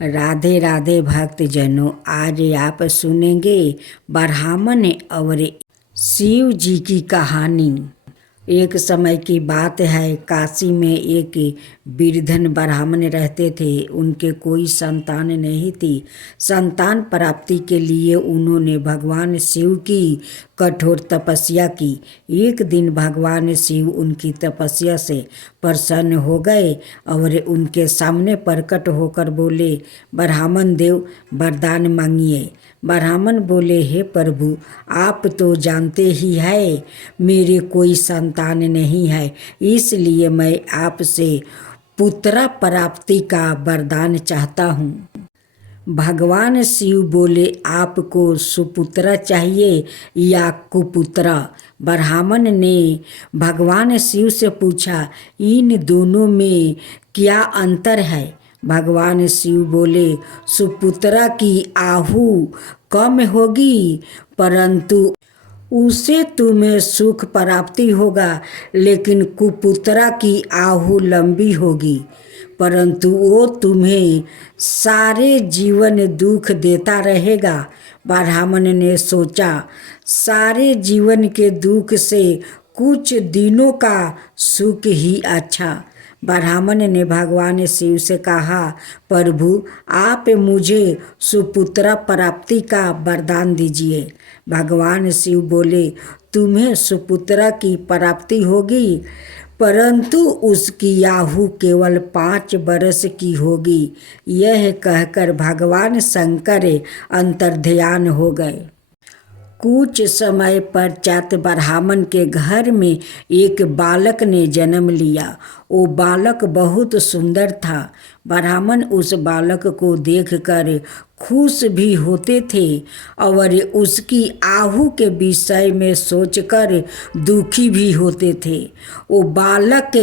राधे राधे भक्तजनों, आज आप सुनेंगे ब्राह्मण और शिव जी की कहानी। एक समय की बात है, काशी में एक वृद्धन ब्राह्मण रहते थे। उनके कोई संतान नहीं थी। संतान प्राप्ति के लिए उन्होंने भगवान शिव की कठोर तपस्या की। एक दिन भगवान शिव उनकी तपस्या से प्रसन्न हो गए और उनके सामने प्रकट होकर बोले, ब्राह्मण देव वरदान मांगिए। ब्राह्मण बोले, हे प्रभु, आप तो जानते ही है मेरे कोई संतान नहीं है, इसलिए मैं आपसे पुत्र प्राप्ति का वरदान चाहता हूँ। भगवान शिव बोले, आपको सुपुत्र चाहिए या कुपुत्र? ब्राह्मण ने भगवान शिव से पूछा, इन दोनों में क्या अंतर है? भगवान शिव बोले, सुपुत्र की आहु कम होगी, परंतु उसे तुम्हें सुख प्राप्ति होगा, लेकिन कुपुत्र की आहु लंबी होगी, परंतु वो तुम्हें सारे जीवन दुख देता रहेगा। ब्राह्मण ने सोचा, सारे जीवन के दुख से कुछ दिनों का सुख ही अच्छा। ब्राह्मण ने भगवान शिव से कहा, प्रभु, आप मुझे सुपुत्र प्राप्ति का वरदान दीजिए। भगवान शिव बोले, तुम्हें सुपुत्र की प्राप्ति होगी, परंतु उसकी आयु केवल 5 वर्ष की होगी। यह कहकर भगवान शंकर अंतर्ध्यान हो गए। कुछ समय पश्चात ब्राह्मण के घर में एक बालक ने जन्म लिया। वो बालक बहुत सुंदर था। ब्राह्मण उस बालक को देखकर खुश भी होते थे और उसकी आयु के विषय में सोचकर दुखी भी होते थे। वो बालक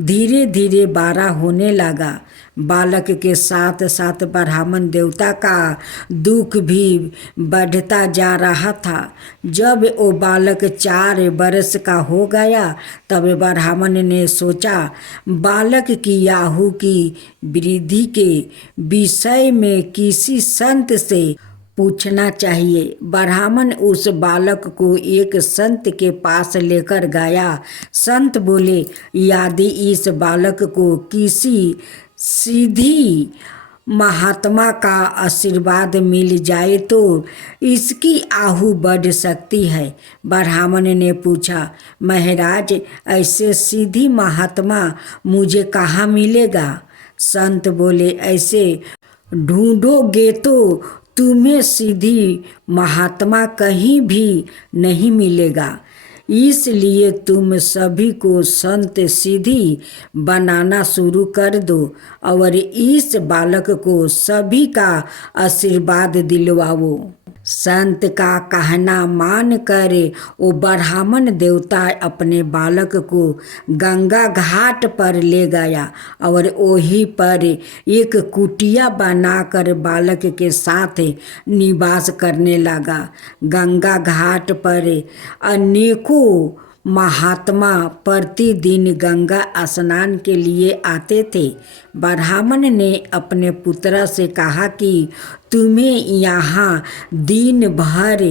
धीरे धीरे बड़ा होने लगा। बालक के साथ साथ ब्राह्मण देवता का दुख भी बढ़ता जा रहा था। जब वो बालक 4 वर्ष का हो गया, तब ब्राह्मण ने सोचा, बालक की आयु की वृद्धि के विषय में किसी संत से पूछना चाहिए। ब्राह्मण उस बालक को एक संत के पास लेकर गया। संत बोले, यदि इस बालक को किसी सीधी महात्मा का आशीर्वाद मिल जाए तो इसकी आयु बढ़ सकती है। ब्राह्मण ने पूछा, महाराज, ऐसे सीधी महात्मा मुझे कहाँ मिलेगा? संत बोले, ऐसे ढूंढोगे तो तुम्हें सीधी महात्मा कहीं भी नहीं मिलेगा, इसलिए तुम सभी को संत सीधी बनाना शुरू कर दो और इस बालक को सभी का आशीर्वाद दिलवाओ। संत का कहना मान कर वो ब्राह्मण देवता अपने बालक को गंगा घाट पर ले गया और वहीं पर एक कुटिया बनाकर बालक के साथ निवास करने लगा। गंगा घाट पर अनेकों महात्मा प्रतिदिन गंगा स्नान के लिए आते थे। ब्राह्मण ने अपने पुत्र से कहा कि तुम्हें यहाँ दिन भर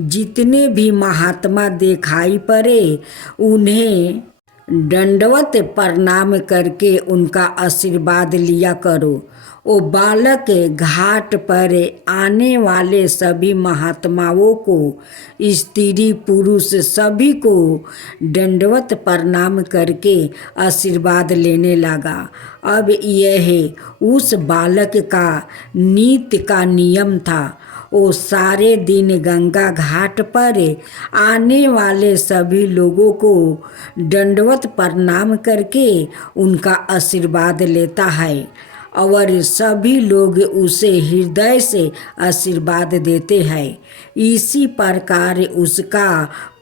जितने भी महात्मा दिखाई पड़े, उन्हें दंडवत प्रणाम करके उनका आशीर्वाद लिया करो। वो बालक घाट पर आने वाले सभी महात्माओं को, स्त्री पुरुष सभी को दंडवत प्रणाम करके आशीर्वाद लेने लगा। अब यह उस बालक का नित्य का नियम था। वो सारे दिन गंगा घाट पर आने वाले सभी लोगों को दंडवत प्रणाम करके उनका आशीर्वाद लेता है और सभी लोग उसे हृदय से आशीर्वाद देते हैं। इसी प्रकार उसका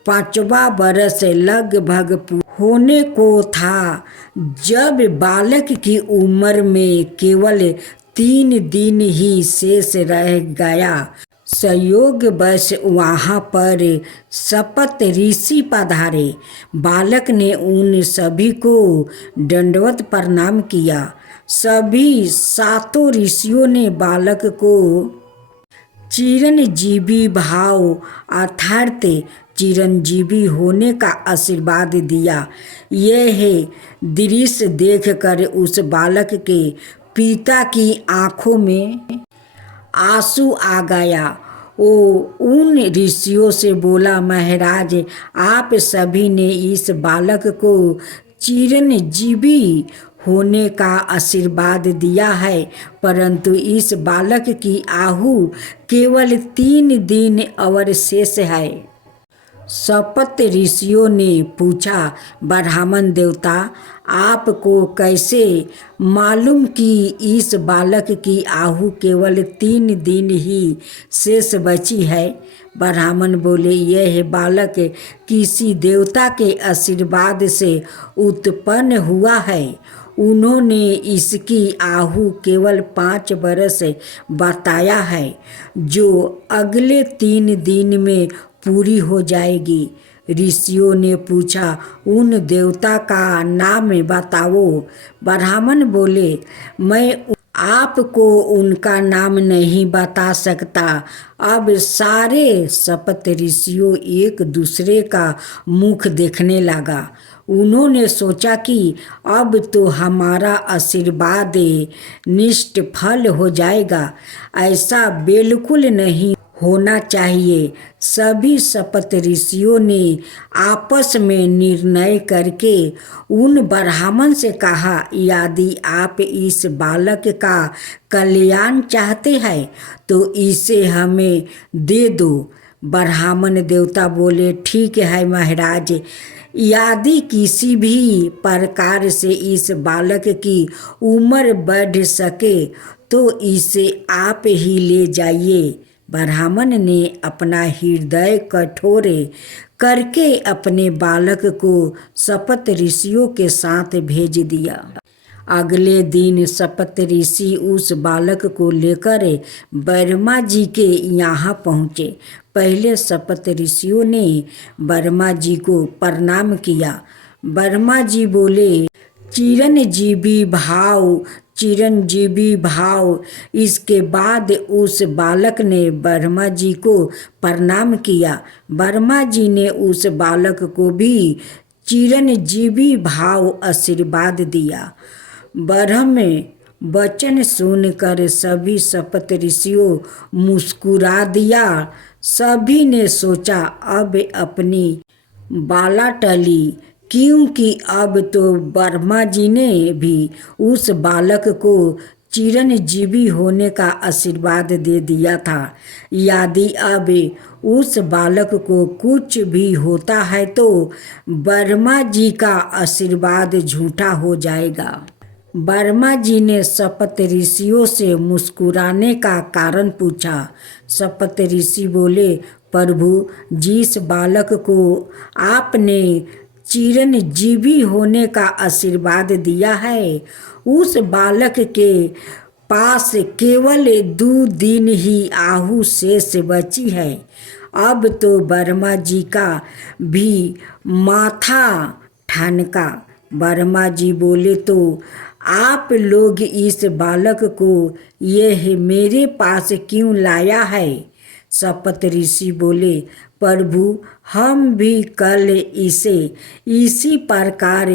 5वां वर्ष लगभग होने को था, जब बालक की उम्र में केवल 3 दिन ही शेष रह गया। संयोगवश वहाँ पर सपत ऋषि पधारे। बालक ने उन सभी को दंडवत प्रणाम किया। सभी सातों ऋषियों ने बालक को चिरंजीवी भाव अर्थात चिरंजीवी होने का आशीर्वाद दिया। यह दृश्य देखकर उस बालक के पिता की आंखों में आंसू आ गया। वो उन ऋषियों से बोला, महाराज, आप सभी ने इस बालक को चिरंजीवी होने का आशीर्वाद दिया है, परंतु इस बालक की आयु केवल 3 दिन और शेष है। सपत ऋषियों ने पूछा, ब्राह्मण देवता, आपको कैसे मालूम कि इस बालक की आयु केवल 3 दिन ही शेष बची है? ब्राह्मण बोले, यह बालक किसी देवता के आशीर्वाद से उत्पन्न हुआ है। उन्होंने इसकी आयु केवल 5 वर्ष बताया है, जो अगले 3 दिन में पूरी हो जाएगी। ऋषियों ने पूछा, उन देवता का नाम बताओ। ब्राह्मण बोले, मैं आपको उनका नाम नहीं बता सकता। अब सारे सप्त ऋषियों एक दूसरे का मुख देखने लगा। उन्होंने सोचा कि अब तो हमारा आशीर्वाद निष्फल हो जाएगा। ऐसा बिल्कुल नहीं होना चाहिए। सभी सप्त ऋषियों ने आपस में निर्णय करके उन ब्राह्मण से कहा, यदि आप इस बालक का कल्याण चाहते हैं तो इसे हमें दे दो। ब्राह्मण देवता बोले, ठीक है महाराज, यदि किसी भी प्रकार से इस बालक की उम्र बढ़ सके तो इसे आप ही ले जाइए। ब्राह्मण ने अपना हृदय कठोर करके अपने बालक को सप्त ऋषियों के साथ भेज दिया। अगले दिन सप्त ऋषि उस बालक को लेकर ब्रह्मा जी के यहाँ पहुँचे। पहले सप्त ऋषियों ने ब्रह्मा जी को प्रणाम किया। ब्रह्मा जी बोले, चिरंजीवी भाव, चिरंजीवी भाव। इसके बाद उस बालक ने ब्रह्मा जी को प्रणाम किया। ब्रह्मा जी ने उस बालक को भी चिरंजीवी भाव आशीर्वाद दिया। ब्रह्म वचन सुनकर सभी सप्त ऋषियों मुस्कुरा दिया। सभी ने सोचा, अब अपनी बाला टली, क्योंकि अब तो ब्रह्मा जी ने भी उस बालक को चिरंजीवी होने का आशीर्वाद दे दिया था। यदि अब उस बालक को कुछ भी होता है तो ब्रह्मा जी का आशीर्वाद झूठा हो जाएगा। ब्रह्मा जी ने सप्त ऋषियों से मुस्कुराने का कारण पूछा। सप्त ऋषि बोले, प्रभु, जिस बालक को आपने चिरंजीवी होने का आशीर्वाद दिया है, उस बालक के पास केवल 2 दिन ही आयु शेष बची है। अब तो ब्रह्मा जी का भी माथा ठनका। ब्रह्मा जी बोले, तो आप लोग इस बालक को यह मेरे पास क्यों लाया है? सप्त ऋषि बोले, प्रभु, हम भी कल इसे इसी प्रकार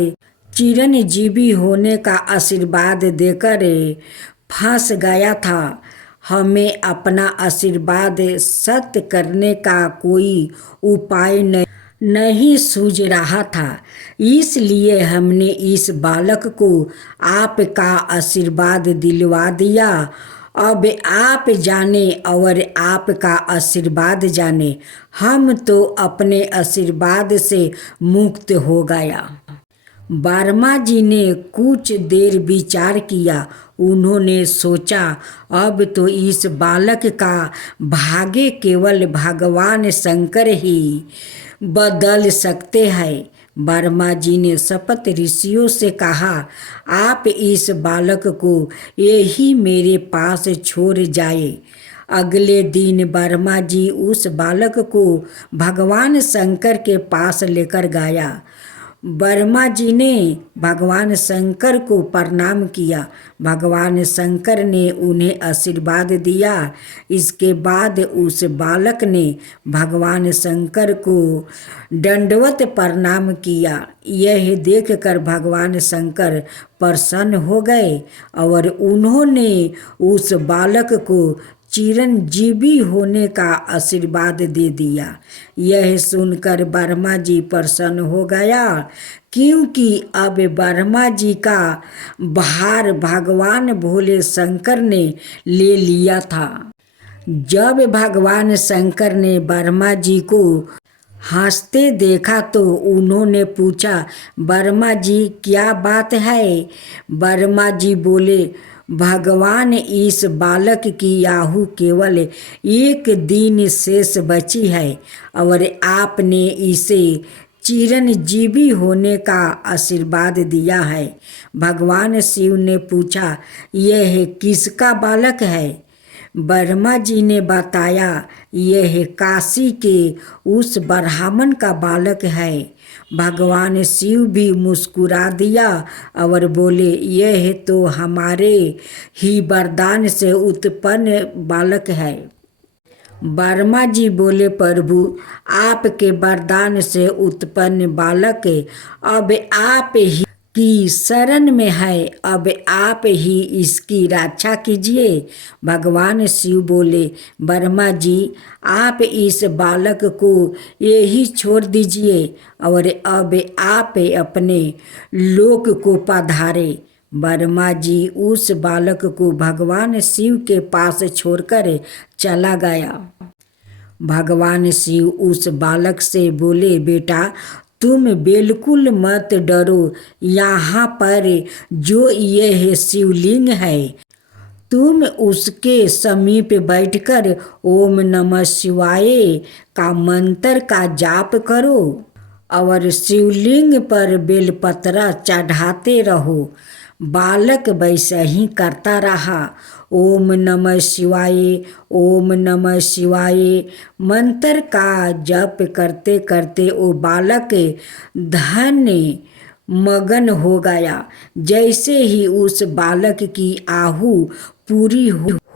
चिरंजीवी होने का आशीर्वाद देकर फंस गया था। हमें अपना आशीर्वाद सत्य करने का कोई उपाय नहीं सूझ रहा था, इसलिए हमने इस बालक को आपका आशीर्वाद दिलवा दिया। अब आप जाने और आपका आशीर्वाद जाने, हम तो अपने आशीर्वाद से मुक्त हो गया। ब्रह्मा जी ने कुछ देर विचार किया। उन्होंने सोचा, अब तो इस बालक का भाग्य केवल भगवान शंकर ही बदल सकते हैं। ब्रह्मा जी ने सप्त ऋषियों से कहा, आप इस बालक को यही मेरे पास छोड़ जाए। अगले दिन वर्मा जी उस बालक को भगवान शंकर के पास लेकर गया। वर्मा जी ने भगवान शंकर को प्रणाम किया। भगवान शंकर ने उन्हें आशीर्वाद दिया। इसके बाद उस बालक ने भगवान शंकर को दंडवत प्रणाम किया। यह देखकर भगवान शंकर प्रसन्न हो गए और उन्होंने उस बालक को चिरंजीवी होने का आशीर्वाद दे दिया। यह सुनकर वर्मा जी प्रसन्न हो गया, क्योंकि अब वर्मा जी का भार भगवान भोले शंकर ने ले लिया था। जब भगवान शंकर ने वर्मा जी को हंसते देखा तो उन्होंने पूछा, वर्मा जी क्या बात है? वर्मा जी बोले, भगवान इस बालक की आयु केवल 1 दिन शेष बची है और आपने इसे चिरंजीवी होने का आशीर्वाद दिया है। भगवान शिव ने पूछा, यह किसका बालक है? वर्मा जी ने बताया, यह काशी के उस ब्राह्मण का बालक है। भगवान शिव भी मुस्कुरा दिया और बोले, यह तो हमारे ही वरदान से उत्पन्न बालक है। वर्मा जी बोले, प्रभु आपके वरदान से उत्पन्न बालक अब आप ही की शरण में है, अब आप ही इसकी रक्षा कीजिए। भगवान शिव बोले, वर्मा जी आप इस बालक को यही छोड़ दीजिए और अब आप अपने लोक को पधारे। वर्मा जी उस बालक को भगवान शिव के पास छोड़कर चला गया। भगवान शिव उस बालक से बोले, बेटा तुम बिल्कुल मत डरो, यहाँ पर जो यह शिवलिंग है तुम उसके समीप बैठकर ओम नमः शिवाय का मंत्र का जाप करो और शिवलिंग पर बेलपत्र चढ़ाते रहो। बालक वैसा ही करता रहा। ओम नमः शिवाय, ओम नमः शिवाय मंत्र का जप करते करते वो बालक धन्य मगन हो गया। जैसे ही उस बालक की आयु पूरी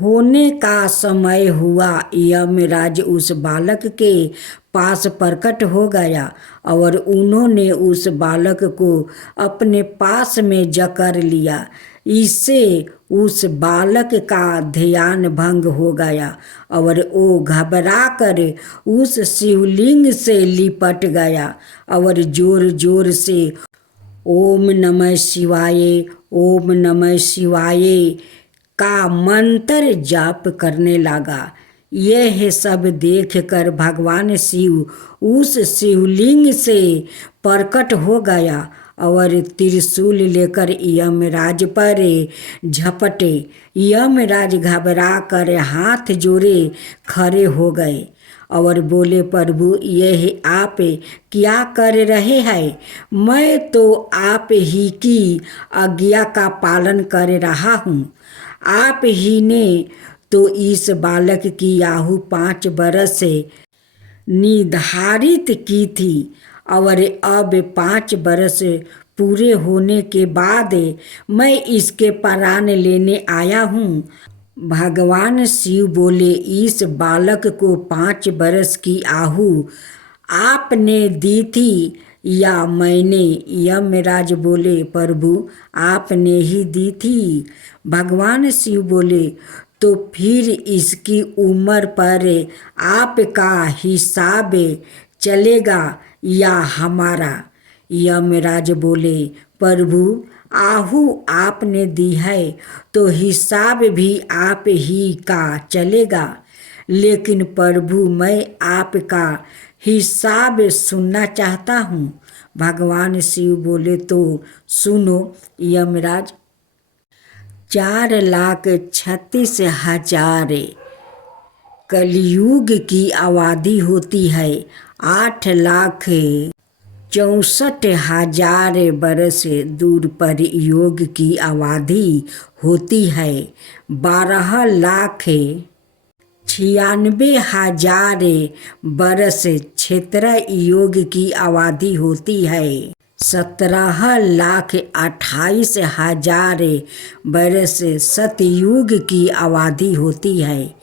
होने का समय हुआ, यमराज उस बालक के पास प्रकट हो गया और उन्होंने उस बालक को अपने पास में जकड़ लिया। इससे उस बालक का ध्यान भंग हो गया और वो घबरा कर उस शिवलिंग से लिपट गया और जोर जोर से ओम नमः शिवाय, ओम नमः शिवाय का मंत्र जाप करने लगा। यह सब देखकर भगवान शिव उस शिवलिंग से प्रकट हो गया और त्रिशूल लेकर यमराज पर झपटे। यमराज घबरा कर हाथ जोड़े खड़े हो गए और बोले, प्रभु यह आप क्या कर रहे हैं? मैं तो आप ही की आज्ञा का पालन कर रहा हूँ। आप ही ने तो इस बालक की आयु 5 वर्ष से निर्धारित की थी और अब 5 वर्ष पूरे होने के बाद मैं इसके प्राण लेने आया हूँ। भगवान शिव बोले, इस बालक को 5 वर्ष की आयु आपने दी थी या मैंने? यमराज बोले, प्रभु आपने ही दी थी। भगवान शिव बोले, तो फिर इसकी उम्र पर आपका हिसाब चलेगा या हमारा? यमराज बोले, प्रभु आयु आपने दी है तो हिसाब भी आप ही का चलेगा, लेकिन प्रभु मैं आपका हिसाब सुनना चाहता हूँ। भगवान शिव बोले, तो सुनो यमराज। 4,36,000 कलयुग की आबादी होती है। 8,64,000 वर्ष दूर पर योग की आबादी होती है। 96,000 बरस क्षेत्र योग की आबादी होती है। 17,28,000 बरस सतयुग की आबादी होती है।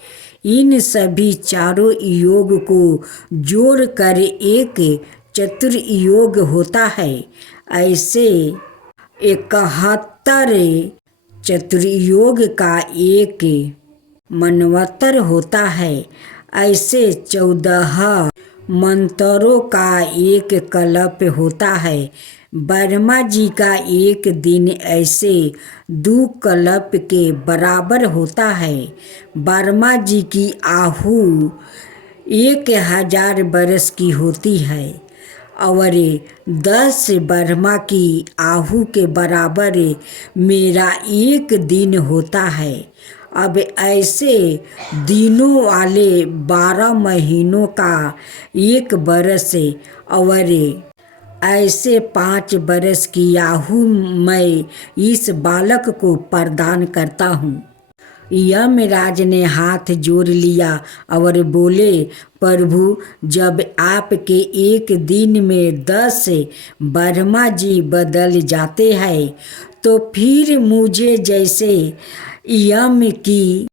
इन सभी चारों योग को जोड़कर एक चतुर्योग होता है। ऐसे 71 चतुर्योग का एक मनवंतर होता है। ऐसे 14 मंत्रों का एक कल्प होता है। ब्रह्मा जी का एक दिन ऐसे 2 कल्प के बराबर होता है। ब्रह्मा जी की आहु 1,000 बरस की होती है और 10 ब्रह्मा की आहु के बराबर मेरा एक दिन होता है। अब ऐसे दिनों वाले 12 महीनों का एक बरस और ऐसे 5 बरस की आहु मैं इस बालक को प्रदान करता हूँ। यमराज ने हाथ जोड़ लिया और बोले, प्रभु, जब आपके एक दिन में 10 ब्रह्मा जी बदल जाते हैं तो फिर मुझे जैसे यम की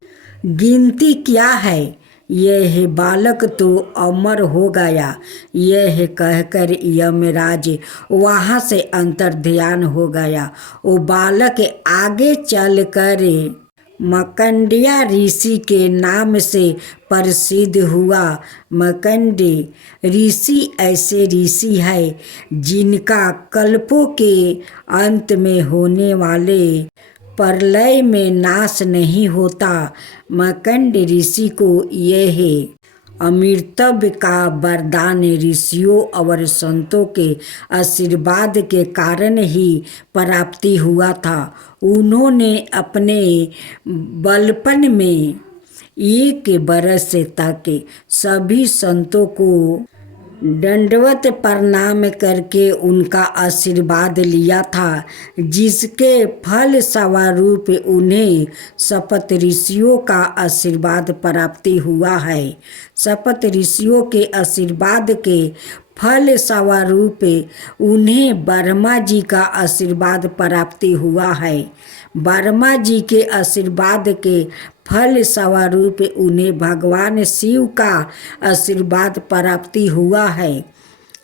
गिनती क्या है। यह बालक तो अमर हो गया। यह कहकर यमराज वहाँ से अंतर्ध्यान हो गया। वो बालक आगे चलकर मार्कंडेय ऋषि के नाम से प्रसिद्ध हुआ। मार्कंडेय ऋषि ऐसे ऋषि है जिनका कल्पों के अंत में होने वाले प्रलय में नाश नहीं होता। मार्कंडेय ऋषि को यह अमृतत्व का वरदान ऋषियों और संतों के आशीर्वाद के कारण ही प्राप्ति हुआ था। उन्होंने अपने बालपन में 1 बरस तक सभी संतों को दंडवत प्रणाम करके उनका आशीर्वाद लिया था, जिसके फल स्वरूप उन्हें सप्त ऋषियों का आशीर्वाद प्राप्ति हुआ है। सप्त ऋषियों के आशीर्वाद के फल स्वरूप उन्हें ब्रह्मा जी का आशीर्वाद प्राप्ति हुआ है। ब्रह्मा जी के आशीर्वाद के फल स्वरूप उन्हें भगवान शिव का आशीर्वाद प्राप्ति हुआ है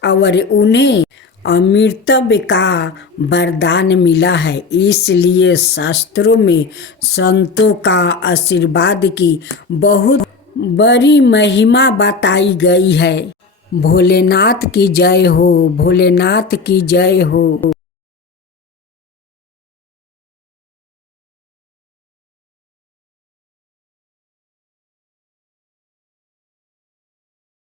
और उन्हें अमृतत्व का वरदान मिला है। इसलिए शास्त्रों में संतों का आशीर्वाद की बहुत बड़ी महिमा बताई गई है। भोलेनाथ की जय हो, भोलेनाथ की जय हो।